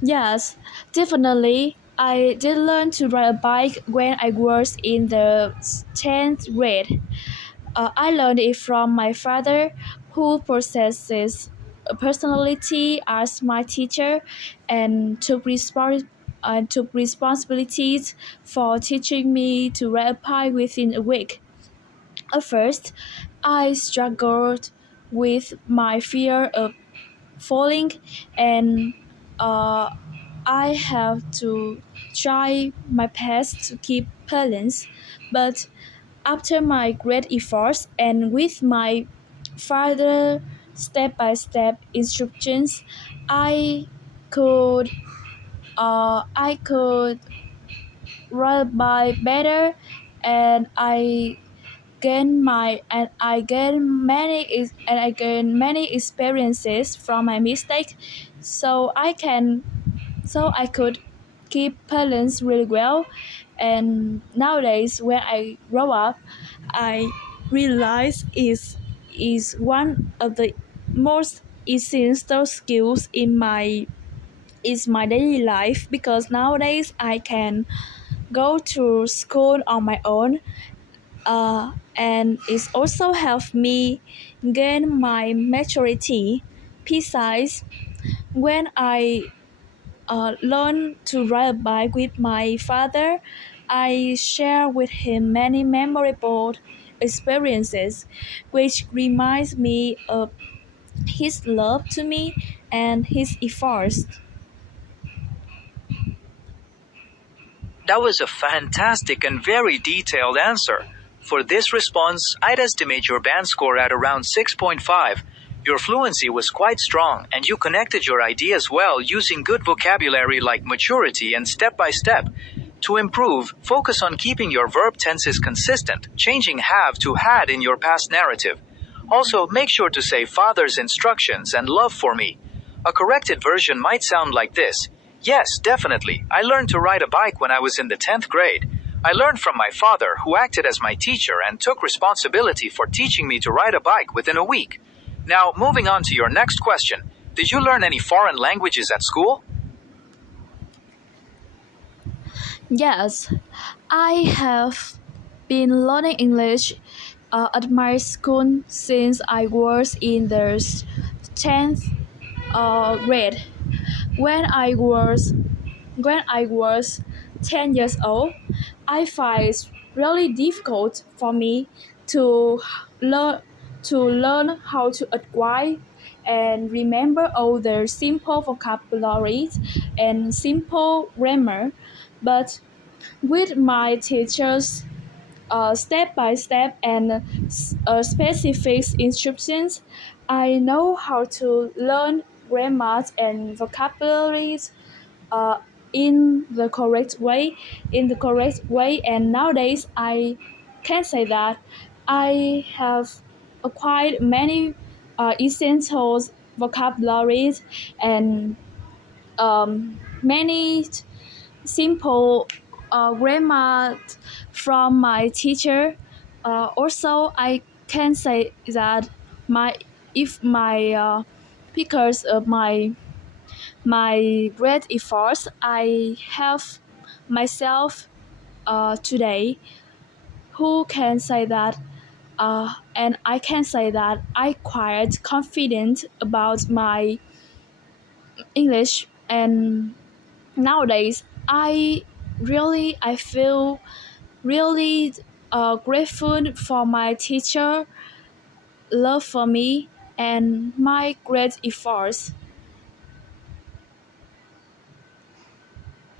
Yes, definitely. I did learn to ride a bike when I was in the 10th grade. I learned it from my father, who possesses a personality as my teacher and took responsibilities for teaching me to ride a bike within a week. At first, I struggled with my fear of falling, and uh, I have to try my best to keep balance. But after my great efforts and with my further step-by-step instructions, I could I could ride by better, and I gain many experiences from my mistake, so I could keep balance really well. And nowadays, when I grow up, I realize is one of the most essential skills in my daily life, because nowadays I can go to school on my own, and it's also helped me gain my maturity. Besides, when I learned to ride a bike with my father, I share with him many memorable experiences, which reminds me of his love to me and his efforts. That was a fantastic and very detailed answer. For this response, I'd estimate your band score at around 6.5. Your fluency was quite strong, and you connected your ideas well using good vocabulary like maturity and step by step. To improve, focus on keeping your verb tenses consistent, changing have to had in your past narrative. Also, make sure to say father's instructions and love for me. A corrected version might sound like this. Yes, definitely. I learned to ride a bike when I was in the 10th grade. I learned from my father, who acted as my teacher and took responsibility for teaching me to ride a bike within a week. Now, moving on to your next question. Did you learn any foreign languages at school? Yes, I have been learning English at my school since I was in the 10th grade. When I was when I was 10 years old, I find it really difficult for me to learn how to acquire and remember all the simple vocabularies and simple grammar. But with my teachers, step by step and specific instructions, I know how to learn grammar and vocabularies uh, in the correct way and nowadays I can say that I have acquired many essential vocabularies and many simple grammar from my teacher. Also, I can say that my if my because of my great efforts, I have myself today. Who can say that? And I can say that I quite confident about my English, and nowadays I feel really grateful for my teacher love for me and my great efforts.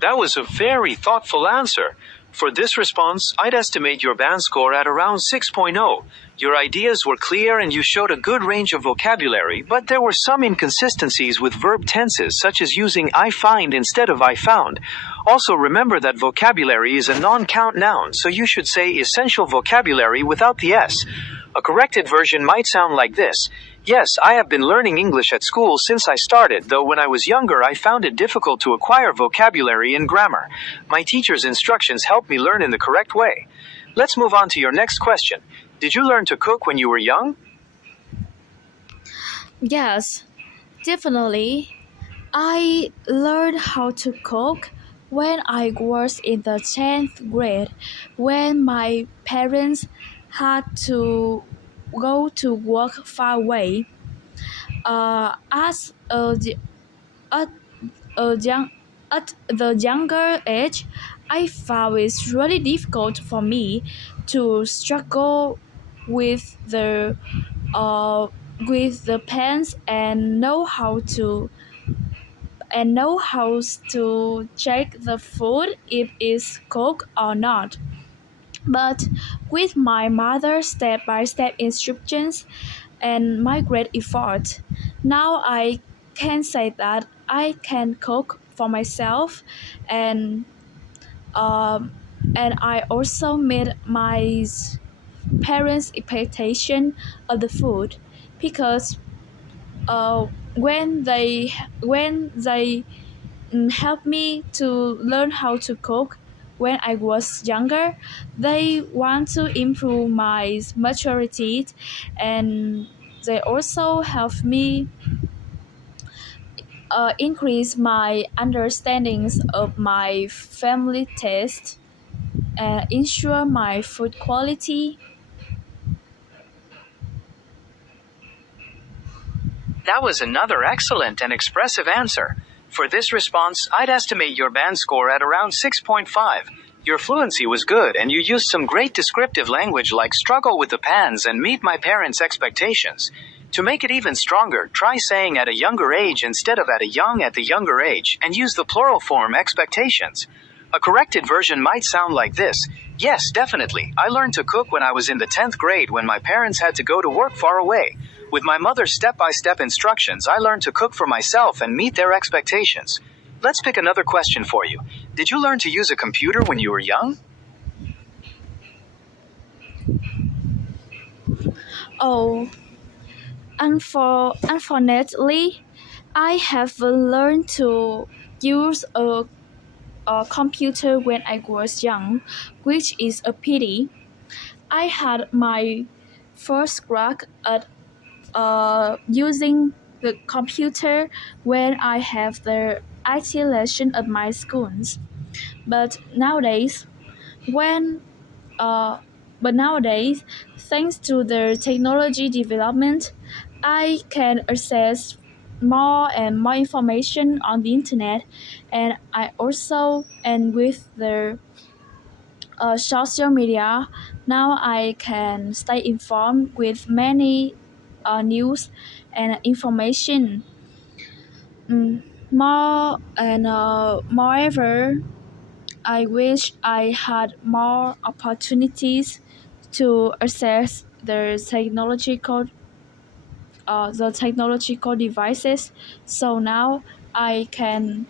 That was a very thoughtful answer. For this response, I'd estimate your band score at around 6.0. Your ideas were clear and you showed a good range of vocabulary, but there were some inconsistencies with verb tenses, such as using I find instead of I found. Also, remember that vocabulary is a non count noun, so you should say essential vocabulary without the S. A corrected version might sound like this. Yes, I have been learning English at school since I started, though when I was younger I found it difficult to acquire vocabulary and grammar. My teacher's instructions helped me learn in the correct way. Let's move on to your next question. Did you learn to cook when you were young? Yes, definitely. I learned how to cook when I was in the 10th grade, when my parents had to go to work far away. As at a young at the younger age, I found it really difficult for me to struggle with the uh, with the pans and know how to check the food if it's cooked or not. But with my mother's step-by-step instructions and my great effort, now I can say that I can cook for myself, and um, and I also meet my parents' expectation of the food because uh, when they helped me to learn how to cook when I was younger. They want to improve my maturity, and they also help me increase my understandings of my family taste and ensure my food quality. That was another excellent and expressive answer. For this response, I'd estimate your band score at around 6.5. Your fluency was good, and you used some great descriptive language like struggle with the pans and meet my parents' expectations. To make it even stronger, try saying at a younger age instead of at the younger age, and use the plural form expectations. A corrected version might sound like this. Yes, definitely. I learned to cook when I was in the 10th grade when my parents had to go to work far away. With my mother's step by step instructions, I learned to cook for myself and meet their expectations. Let's pick another question for you. Did you learn to use a computer when you were young? Oh, unfortunately, I have learned to use a computer when I was young, which is a pity. I had my first crack at using the computer when I have the IT lesson at my schools. But nowadays, when uh, but nowadays, thanks to the technology development, I can access more and more information on the internet, and I also and with the social media, now I can stay informed with many news and information. More and moreover, I wish I had more opportunities to access the technological devices. So now I can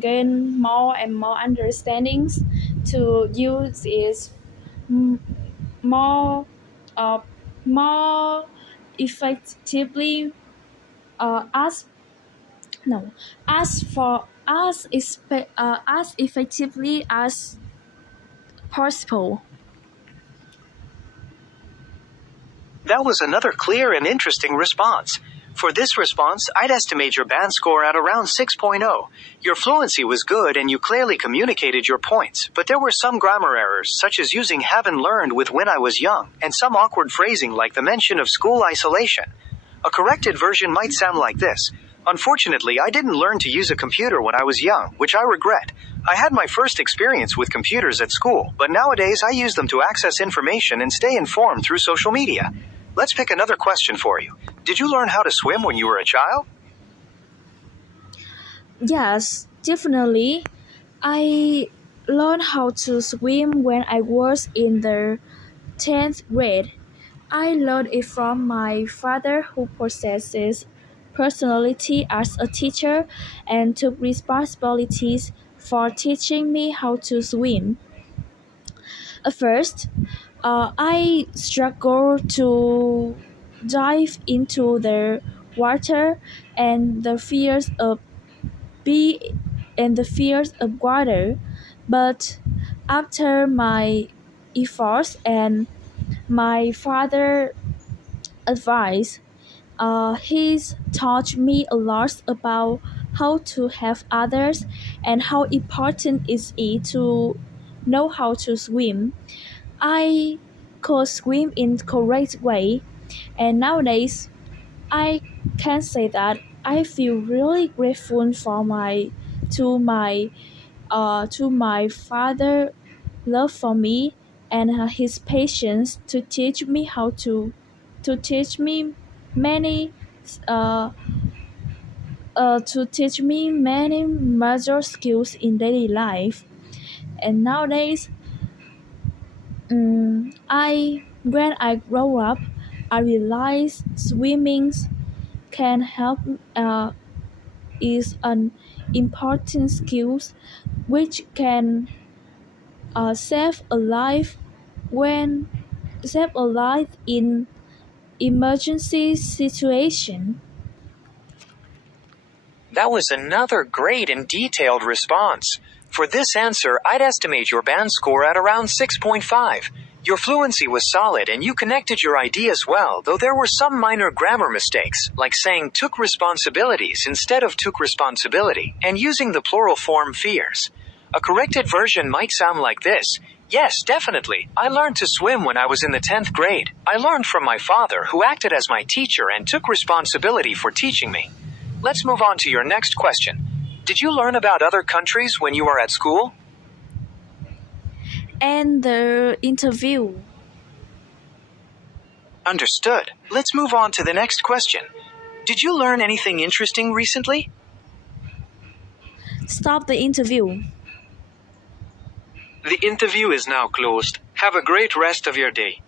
gain more and more understandings to use it mm, more uh, more effectively as no as for as effectively as possible. That was another clear and interesting response. For this response, I'd estimate your band score at around 6.0. Your fluency was good and you clearly communicated your points, but there were some grammar errors, such as using haven't learned with when I was young, and some awkward phrasing like the mention of school isolation. A corrected version might sound like this. Unfortunately, I didn't learn to use a computer when I was young, which I regret. I had my first experience with computers at school, but nowadays I use them to access information and stay informed through social media. Let's pick another question for you. Did you learn how to swim when you were a child? Yes, definitely. I learned how to swim when I was in the 10th grade. I learned it from my father, who possesses personality as a teacher and took responsibilities for teaching me how to swim. At first, I struggled to dive into the water and be the fears of water, but after my efforts and my father advice, He's taught me a lot about how to help others and how important it is to know how to swim. I could swim in correct way, and nowadays I can say that I feel really grateful for my father love for me and his patience to teach me many uh, to teach me many major skills in daily life. And nowadays, I when I grow up, I realize swimming can help is an important skills which can save a life when save a life in emergency situation. That was another great and detailed response. For this answer, I'd estimate your band score at around 6.5. Your fluency was solid and you connected your ideas well, though there were some minor grammar mistakes, like saying took responsibilities instead of took responsibility, and using the plural form fears. A corrected version might sound like this. Yes, definitely. I learned to swim when I was in the 10th grade. I learned from my father, who acted as my teacher and took responsibility for teaching me. Let's move on to your next question. Did you learn about other countries when you were at school? And the interview. Understood. Let's move on to the next question. Did you learn anything interesting recently? Stop the interview. The interview is now closed. Have a great rest of your day.